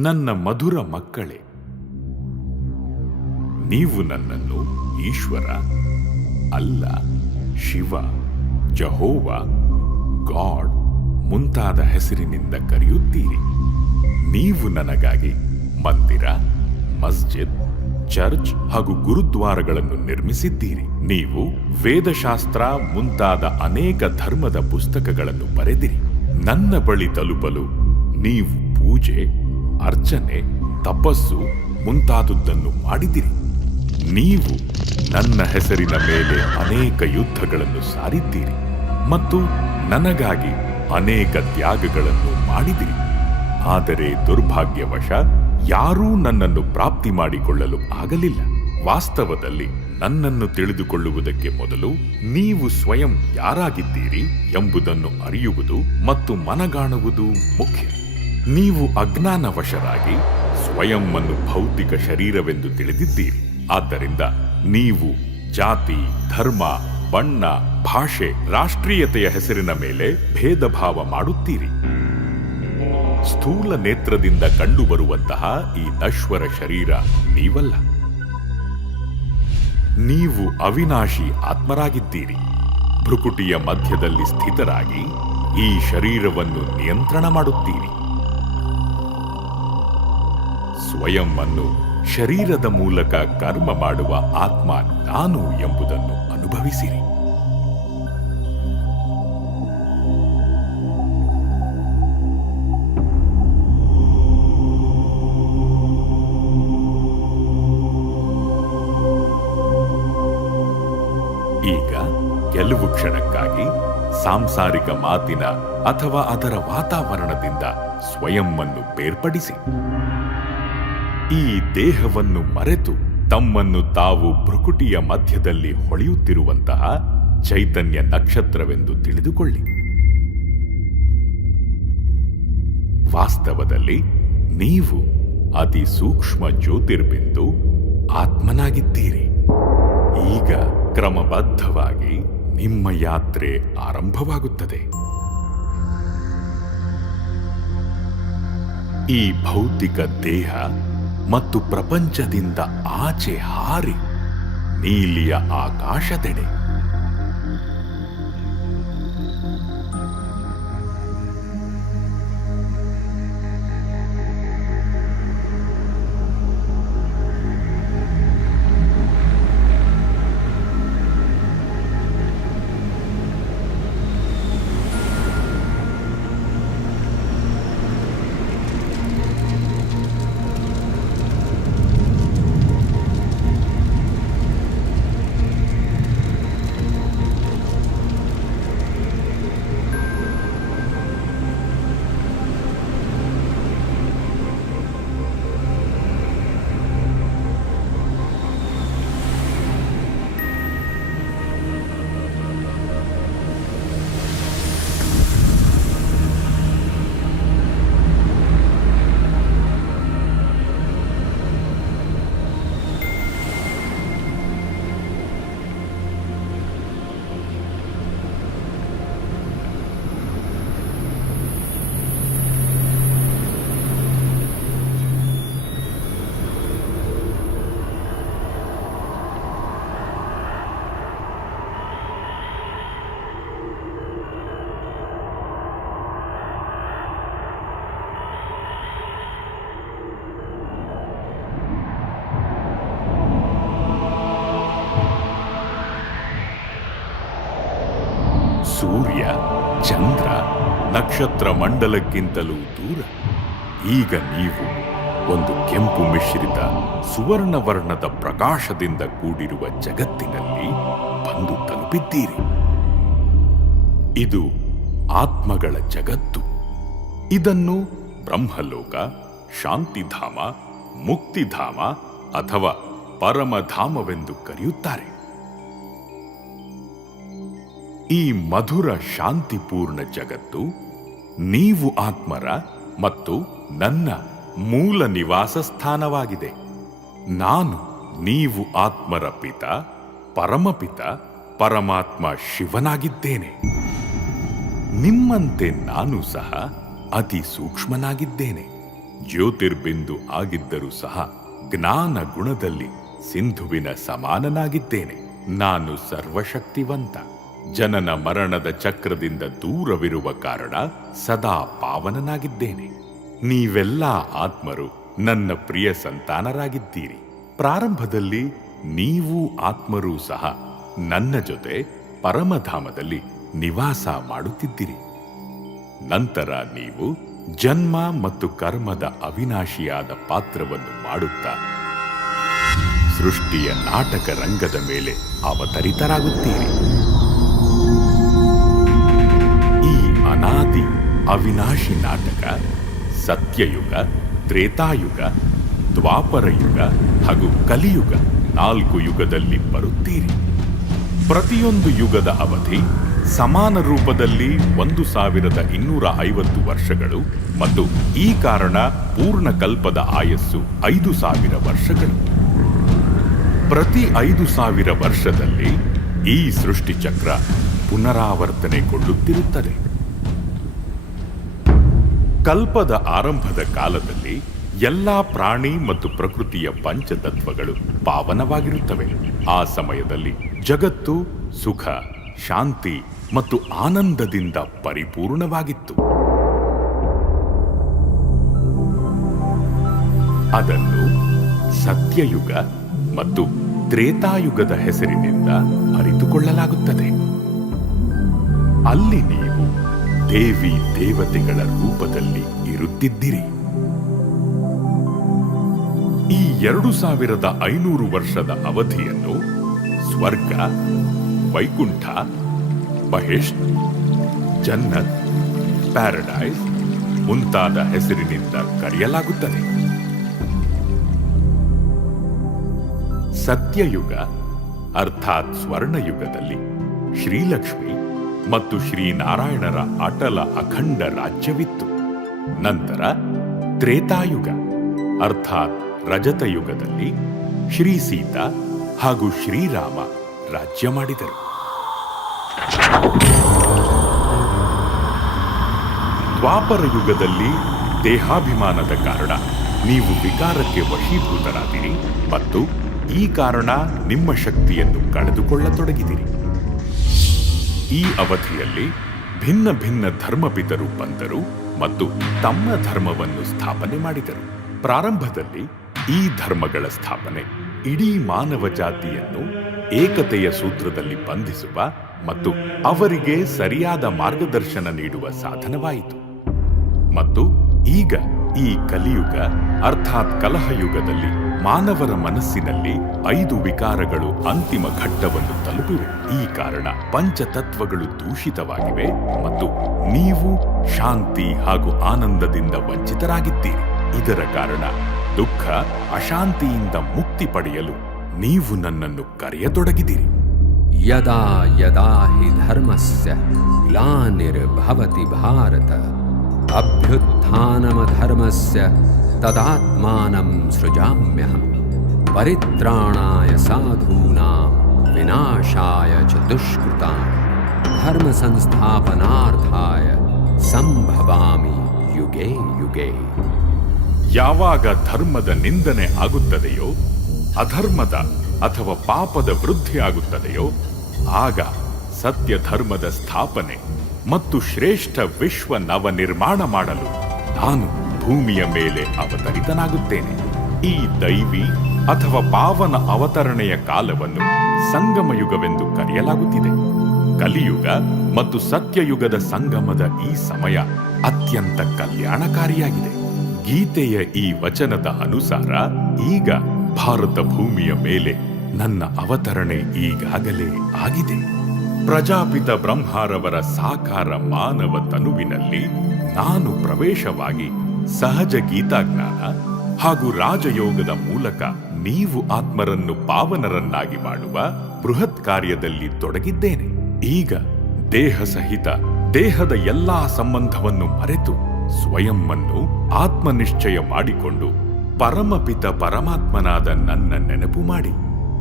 ನನ್ನ ಮಧುರ ಮಕ್ಕಳೇ, ನೀವು ನನ್ನನ್ನು ಈಶ್ವರ, ಅಲ್ಲ, ಶಿವ, ಜಹೋವ, ಗಾಡ್ ಮುಂತಾದ ಹೆಸರಿನಿಂದ ಕರೆಯುತ್ತೀರಿ. ನೀವು ನನಗಾಗಿ ಮಂದಿರ, ಮಸ್ಜಿದ್, ಚರ್ಚ್ ಹಾಗೂ ಗುರುದ್ವಾರಗಳನ್ನು ನಿರ್ಮಿಸಿದ್ದೀರಿ. ನೀವು ವೇದಶಾಸ್ತ್ರ ಮುಂತಾದ ಅನೇಕ ಧರ್ಮದ ಪುಸ್ತಕಗಳನ್ನು ಬರೆದಿರಿ. ನನ್ನ ಬಳಿ ತಲುಪಲು ನೀವು ಪೂಜೆ ಅರ್ಚನೆ, ತಪಸ್ಸು ಮುಂತಾದುದನ್ನು ಮಾಡಿದಿರಿ. ನೀವು ನನ್ನ ಹೆಸರಿನ ಮೇಲೆ ಅನೇಕ ಯುದ್ಧಗಳನ್ನು ಸಾರಿದ್ದೀರಿ ಮತ್ತು ನನಗಾಗಿ ಅನೇಕ ತ್ಯಾಗಗಳನ್ನು ಮಾಡಿದಿರಿ. ಆದರೆ ದುರ್ಭಾಗ್ಯವಶ ಯಾರೂ ನನ್ನನ್ನು ಪ್ರಾಪ್ತಿ ಮಾಡಿಕೊಳ್ಳಲು ಆಗಲಿಲ್ಲ. ವಾಸ್ತವದಲ್ಲಿ ನನ್ನನ್ನು ತಿಳಿದುಕೊಳ್ಳುವುದಕ್ಕೆ ಮೊದಲು ನೀವು ಸ್ವಯಂ ಯಾರಾಗಿದ್ದೀರಿ ಎಂಬುದನ್ನು ಅರಿಯುವುದು ಮತ್ತು ಮನಗಾಣುವುದು ಮುಖ್ಯ. ನೀವು ಅಜ್ಞಾನವಶರಾಗಿ ಸ್ವಯಂ ಅನ್ನು ಭೌತಿಕ ಶರೀರವೆಂದು ತಿಳಿದಿದ್ದೀರಿ. ಆದ್ದರಿಂದ ನೀವು ಜಾತಿ, ಧರ್ಮ, ಬಣ್ಣ, ಭಾಷೆ, ರಾಷ್ಟ್ರೀಯತೆಯ ಹೆಸರಿನ ಮೇಲೆ ಭೇದ ಭಾವ ಮಾಡುತ್ತೀರಿ. ಸ್ಥೂಲ ನೇತ್ರದಿಂದ ಕಂಡುಬರುವಂತಹ ಈ ನಶ್ವರ ಶರೀರ ನೀವಲ್ಲ. ನೀವು ಅವಿನಾಶಿ ಆತ್ಮರಾಗಿದ್ದೀರಿ. ಭ್ರುಕುಟಿಯ ಮಧ್ಯದಲ್ಲಿ ಸ್ಥಿತರಾಗಿ ಈ ಶರೀರವನ್ನು ನಿಯಂತ್ರಣ ಮಾಡುತ್ತೀರಿ. ಸ್ವಯಂ ಅನ್ನು ಶರೀರದ ಮೂಲಕ ಕರ್ಮ ಮಾಡುವ ಆತ್ಮ ನಾನು ಎಂಬುದನ್ನು ಅನುಭವಿಸಿರಿ. ಈಗ ಕೆಲವು ಕ್ಷಣಕ್ಕಾಗಿ ಸಾಂಸಾರಿಕ ಮಾತಿನ ಅಥವಾ ಅದರ ವಾತಾವರಣದಿಂದ ಸ್ವಯಂವನ್ನು ಬೇರ್ಪಡಿಸಿ. ಈ ದೇಹವನ್ನು ಮರೆತು ತಮ್ಮನ್ನು ತಾವು ಭ್ರುಕುಟಿಯ ಮಧ್ಯದಲ್ಲಿ ಹೊಳೆಯುತ್ತಿರುವಂತಹ ಚೈತನ್ಯ ನಕ್ಷತ್ರವೆಂದು ತಿಳಿದುಕೊಳ್ಳಿ. ವಾಸ್ತವದಲ್ಲಿ ನೀವು ಅತಿ ಸೂಕ್ಷ್ಮ ಜ್ಯೋತಿರ್ಬಿಂದು ಆತ್ಮನಾಗಿದ್ದೀರಿ. ಈಗ ಕ್ರಮಬದ್ಧವಾಗಿ ನಿಮ್ಮ ಯಾತ್ರೆ ಆರಂಭವಾಗುತ್ತದೆ. ಈ ಭೌತಿಕ ದೇಹ ಮತ್ತು ಪ್ರಪಂಚದಿಂದ ಆಚೆ ಹಾರಿ ನೀಲಿಯ ಆಕಾಶದೆಡೆ. ಸೂರ್ಯ, ಚಂದ್ರ, ನಕ್ಷತ್ರ ಮಂಡಲಕ್ಕಿಂತಲೂ ದೂರ. ಈಗ ನೀವು ಒಂದು ಕೆಂಪು ಮಿಶ್ರಿತ ಸುವರ್ಣ ವರ್ಣದ ಪ್ರಕಾಶದಿಂದ ಕೂಡಿರುವ ಜಗತ್ತಿನಲ್ಲಿ ಬಂದು ತಲುಪಿದ್ದೀರಿ. ಇದು ಆತ್ಮಗಳ ಜಗತ್ತು. ಇದನ್ನು ಬ್ರಹ್ಮಲೋಕ, ಶಾಂತಿಧಾಮ, ಮುಕ್ತಿಧಾಮ ಅಥವಾ ಪರಮಧಾಮವೆಂದು ಕರೆಯುತ್ತಾರೆ. ಈ ಮಧುರ ಶಾಂತಿಪೂರ್ಣ ಜಗತ್ತು ನೀವು ಆತ್ಮರ ಮತ್ತು ನನ್ನ ಮೂಲ ನಿವಾಸ ಸ್ಥಾನವಾಗಿದೆ. ನಾನು ನೀವು ಆತ್ಮರ ಪಿತ ಪರಮಪಿತ ಪರಮಾತ್ಮ ಶಿವನಾಗಿದ್ದೇನೆ. ನಿಮ್ಮಂತೆ ನಾನು ಸಹ ಅತಿ ಸೂಕ್ಷ್ಮನಾಗಿದ್ದೇನೆ. ಜ್ಯೋತಿರ್ಬಿಂದು ಆಗಿದ್ದರೂ ಸಹ ಜ್ಞಾನ ಗುಣದಲ್ಲಿ ಸಿಂಧುವಿನ ಸಮಾನನಾಗಿದ್ದೇನೆ. ನಾನು ಸರ್ವಶಕ್ತಿವಂತ. ಜನನ ಮರಣದ ಚಕ್ರದಿಂದ ದೂರವಿರುವ ಕಾರಣ ಸದಾ ಪಾವನನಾಗಿದ್ದೇನೆ. ನೀವೆಲ್ಲ ಆತ್ಮರು ನನ್ನ ಪ್ರಿಯ ಸಂತಾನರಾಗಿದ್ದೀರಿ. ಪ್ರಾರಂಭದಲ್ಲಿ ನೀವು ಆತ್ಮರೂ ಸಹ ನನ್ನ ಜೊತೆ ಪರಮಧಾಮದಲ್ಲಿ ನಿವಾಸ ಮಾಡುತ್ತಿದ್ದಿರಿ. ನಂತರ ನೀವು ಜನ್ಮ ಮತ್ತು ಕರ್ಮದ ಅವಿನಾಶಿಯಾದ ಪಾತ್ರವನ್ನು ಮಾಡುತ್ತಾ ಸೃಷ್ಟಿಯ ನಾಟಕ ರಂಗದ ಮೇಲೆ ಅವತರಿತರಾಗುತ್ತೀರಿ. ಅವಿನಾಶಿ ನಾಟಕ, ಸತ್ಯಯುಗ, ತ್ರೇತಾಯುಗ ದ್ವಾಪರ ಯುಗ ಹಾಗೂ ಕಲಿಯುಗ ನಾಲ್ಕು ಯುಗದಲ್ಲಿ ಬರುತ್ತೀರಿ. ಪ್ರತಿಯೊಂದು ಯುಗದ ಅವಧಿ ಸಮಾನ ರೂಪದಲ್ಲಿ ಒಂದು ಸಾವಿರದ ಇನ್ನೂರ ಐವತ್ತು ವರ್ಷಗಳು ಮತ್ತು ಈ ಕಾರಣ ಪೂರ್ಣ ಕಲ್ಪದ ಆಯಸ್ಸು ಐದು ಸಾವಿರ ವರ್ಷಗಳು. ಪ್ರತಿ ಐದು ಸಾವಿರ ವರ್ಷದಲ್ಲಿ ಈ ಸೃಷ್ಟಿ ಚಕ್ರ ಪುನರಾವರ್ತನೆಗೊಳ್ಳುತ್ತಿರುತ್ತದೆ. ಕಲ್ಪದ ಆರಂಭದ ಕಾಲದಲ್ಲಿ ಎಲ್ಲಾ ಪ್ರಾಣಿ ಮತ್ತು ಪ್ರಕೃತಿಯ ಪಂಚತತ್ವಗಳು ಪಾವನವಾಗಿರುತ್ತವೆ. ಆ ಸಮಯದಲ್ಲಿ ಜಗತ್ತು ಸುಖ, ಶಾಂತಿ ಮತ್ತು ಆನಂದದಿಂದ ಪರಿಪೂರ್ಣವಾಗಿತ್ತು. ಅದನ್ನು ಸತ್ಯಯುಗ ಮತ್ತು ತ್ರೇತಾಯುಗದ ಹೆಸರಿನಿಂದ ಅರಿತುಕೊಳ್ಳಲಾಗುತ್ತದೆ. ಅಲ್ಲಿ ನೀವು ದೇವಿ ದೇವತೆಗಳ ರೂಪದಲ್ಲಿ ಇರುತ್ತಿದ್ದಿರಿ. ಈ ಎರಡು ಸಾವಿರದ ಐನೂರು ವರ್ಷದ ಅವಧಿಯನ್ನು ಸ್ವರ್ಗ, ವೈಕುಂಠ ಮಹೇಶ್ ಜನ್ನತ್, ಪ್ಯಾರಡೈಸ್ ಮುಂತಾದ ಹೆಸರಿನಿಂದ ಕರೆಯಲಾಗುತ್ತದೆ. ಸತ್ಯಯುಗ, ಅರ್ಥಾತ್ ಸ್ವರ್ಣಯುಗದಲ್ಲಿ ಶ್ರೀಲಕ್ಷ್ಮಿ ಮತ್ತು ಶ್ರೀನಾರಾಯಣರ ಅಟಲ ಅಖಂಡ ರಾಜ್ಯವಿತ್ತು. ನಂತರ ತ್ರೇತಾಯುಗ, ಅರ್ಥಾತ್ ರಜತಯುಗದಲ್ಲಿ ಶ್ರೀ ಸೀತಾ ಹಾಗೂ ಶ್ರೀರಾಮ ರಾಜ್ಯ ಮಾಡಿದರು. ದ್ವಾಪರ ಯುಗದಲ್ಲಿ ದೇಹಾಭಿಮಾನದ ಕಾರಣ ನೀವು ವಿಕಾರಕ್ಕೆ ವಶೀಭೂತರಾದಿರಿ ಮತ್ತು ಈ ಕಾರಣ ನಿಮ್ಮ ಶಕ್ತಿಯನ್ನು ಕಳೆದುಕೊಳ್ಳತೊಡಗಿದಿರಿ. ಈ ಅವಧಿಯಲ್ಲಿ ಭಿನ್ನ ಭಿನ್ನ ಧರ್ಮಪಿತರು ಬಂದರು ಮತ್ತು ತಮ್ಮ ಧರ್ಮವನ್ನು ಸ್ಥಾಪನೆ ಮಾಡಿದರು. ಪ್ರಾರಂಭದಲ್ಲಿ ಈ ಧರ್ಮಗಳ ಸ್ಥಾಪನೆ ಇಡೀ ಮಾನವ ಜಾತಿಯನ್ನು ಏಕತೆಯ ಸೂತ್ರದಲ್ಲಿ ಬಂಧಿಸುವ ಮತ್ತು ಅವರಿಗೆ ಸರಿಯಾದ ಮಾರ್ಗದರ್ಶನ ನೀಡುವ ಸಾಧನವಾಯಿತು. ಮತ್ತು ಈಗ ಈ ಕಲಿಯುಗ ಅರ್ಥಾತ್ ಕಲಹಯುಗದಲ್ಲಿ ಮಾನವರ ಮನಸ್ಸಿನಲ್ಲಿ ಐದು ವಿಕಾರಗಳು ಅಂತಿಮ ಘಟ್ಟವನ್ನು ತಲುಪಿವೆ. ಈ ಕಾರಣ ಪಂಚತತ್ವಗಳು ದೂಷಿತವಾಗಿವೆ ಮತ್ತು ನೀವು ಶಾಂತಿ ಹಾಗೂ ಆನಂದದಿಂದ ವಂಚಿತರಾಗಿದ್ದೀರಿ. ಇದರ ಕಾರಣ ದುಃಖ ಅಶಾಂತಿಯಿಂದ ಮುಕ್ತಿ ಪಡೆಯಲು ನೀವು ನನ್ನನ್ನು ಕರೆಯತೊಡಗಿದಿರಿ ಯದಾ ಯದಾ ಹಿ ಧರ್ಮಸ್ಯ ಗ್ಲಾನಿರ್ಭವತಿ ಭಾರತ. अभ्युत्थानमधर्मस्य तदात्मानं सृजाम्यहम् परित्राणाय साधूनां विनाशाय च दुष्कृतां धर्मसंस्थापनार्थाय सम्भवामि युगे युगे ಯಾವಾಗ ಧರ್ಮದ ನಿಂದನೆ ಆಗುತ್ತದೆಯೋ ಅಧರ್ಮದ ಅಥವಾ ಪಾಪದ ವೃದ್ಧಿ ಆಗುತ್ತದೆಯೋ ಆಗ ಸತ್ಯ ಧರ್ಮದ ಸ್ಥಾಪನೆ ಮತ್ತು ಶ್ರೇಷ್ಠ ವಿಶ್ವ ನವ ನಿರ್ಮಾಣ ಮಾಡಲು ನಾನು ಭೂಮಿಯ ಮೇಲೆ ಅವತರಿತನಾಗುತ್ತೇನೆ. ಈ ದೈವಿ ಅಥವಾ ಪಾವನ ಅವತರಣೆಯ ಕಾಲವನ್ನು ಸಂಗಮ ಯುಗವೆಂದು ಕರೆಯಲಾಗುತ್ತಿದೆ. ಕಲಿಯುಗ ಮತ್ತು ಸತ್ಯಯುಗದ ಸಂಗಮದ ಈ ಸಮಯ ಅತ್ಯಂತ ಕಲ್ಯಾಣಕಾರಿಯಾಗಿದೆ. ಗೀತೆಯ ಈ ವಚನದ ಅನುಸಾರ ಈಗ ಭಾರತ ಭೂಮಿಯ ಮೇಲೆ ನನ್ನ ಅವತರಣೆ ಈಗಾಗಲೇ ಆಗಿದೆ. ಪ್ರಜಾಪಿತ ಬ್ರಹ್ಮಾರವರ ಸಾಕಾರ ಮಾನವ ತನುವಿನಲ್ಲಿ ನಾನು ಪ್ರವೇಶವಾಗಿ ಸಹಜ ಗೀತಾಜ್ಞಾನ ಹಾಗೂ ರಾಜಯೋಗದ ಮೂಲಕ ನೀವು ಆತ್ಮರನ್ನು ಪಾವನರನ್ನಾಗಿ ಮಾಡುವ ಬೃಹತ್ ಕಾರ್ಯದಲ್ಲಿ ತೊಡಗಿದ್ದೇನೆ. ಈಗ ದೇಹ ಸಹಿತ ದೇಹದ ಎಲ್ಲಾ ಸಂಬಂಧವನ್ನು ಮರೆತು ಸ್ವಯಂವನ್ನು ಆತ್ಮನಿಶ್ಚಯ ಮಾಡಿಕೊಂಡು ಪರಮಪಿತ ಪರಮಾತ್ಮನಾದ ನನ್ನ ನೆನಪು ಮಾಡಿ.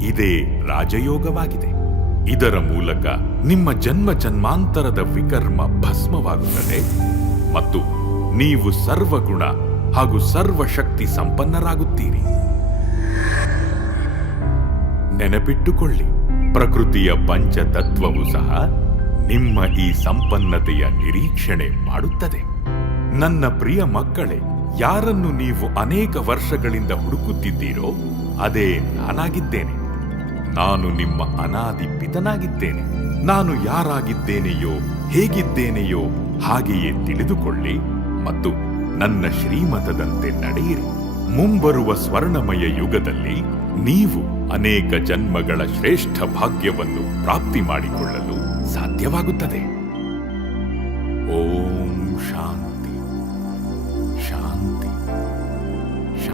ಇದೇ ರಾಜಯೋಗವಾಗಿದೆ. ಇದರ ಮೂಲಕ ನಿಮ್ಮ ಜನ್ಮ ಜನ್ಮಾಂತರದ ವಿಕರ್ಮ ಭಸ್ಮವಾಗುತ್ತದೆ ಮತ್ತು ನೀವು ಸರ್ವಗುಣ ಹಾಗೂ ಸರ್ವಶಕ್ತಿ ಸಂಪನ್ನರಾಗುತ್ತೀರಿ. ನೆನಪಿಟ್ಟುಕೊಳ್ಳಿ, ಪ್ರಕೃತಿಯ ಪಂಚತತ್ವವು ಸಹ ನಿಮ್ಮ ಈ ಸಂಪನ್ನತೆಯ ನಿರೀಕ್ಷಣೆ ಮಾಡುತ್ತದೆ. ನನ್ನ ಪ್ರಿಯ ಮಕ್ಕಳೇ, ಯಾರನ್ನು ನೀವು ಅನೇಕ ವರ್ಷಗಳಿಂದ ಹುಡುಕುತ್ತಿದ್ದೀರೋ, ಅದೇ ನಾನಾಗಿದ್ದೇನೆ. ನಾನು ನಿಮ್ಮ ಅನಾದಿ ಪಿತನಾಗಿದ್ದೇನೆ. ನಾನು ಯಾರಾಗಿದ್ದೇನೆಯೋ, ಹೇಗಿದ್ದೇನೆಯೋ ಹಾಗೆಯೇ ತಿಳಿದುಕೊಳ್ಳಿ ಮತ್ತು ನನ್ನ ಶ್ರೀಮತದಂತೆ ನಡೆಯಿರಿ. ಮುಂಬರುವ ಸ್ವರ್ಣಮಯ ಯುಗದಲ್ಲಿ ನೀವು ಅನೇಕ ಜನ್ಮಗಳ ಶ್ರೇಷ್ಠ ಭಾಗ್ಯವನ್ನು ಪ್ರಾಪ್ತಿ ಮಾಡಿಕೊಳ್ಳಲು ಸಾಧ್ಯವಾಗುತ್ತದೆ. ಓಂ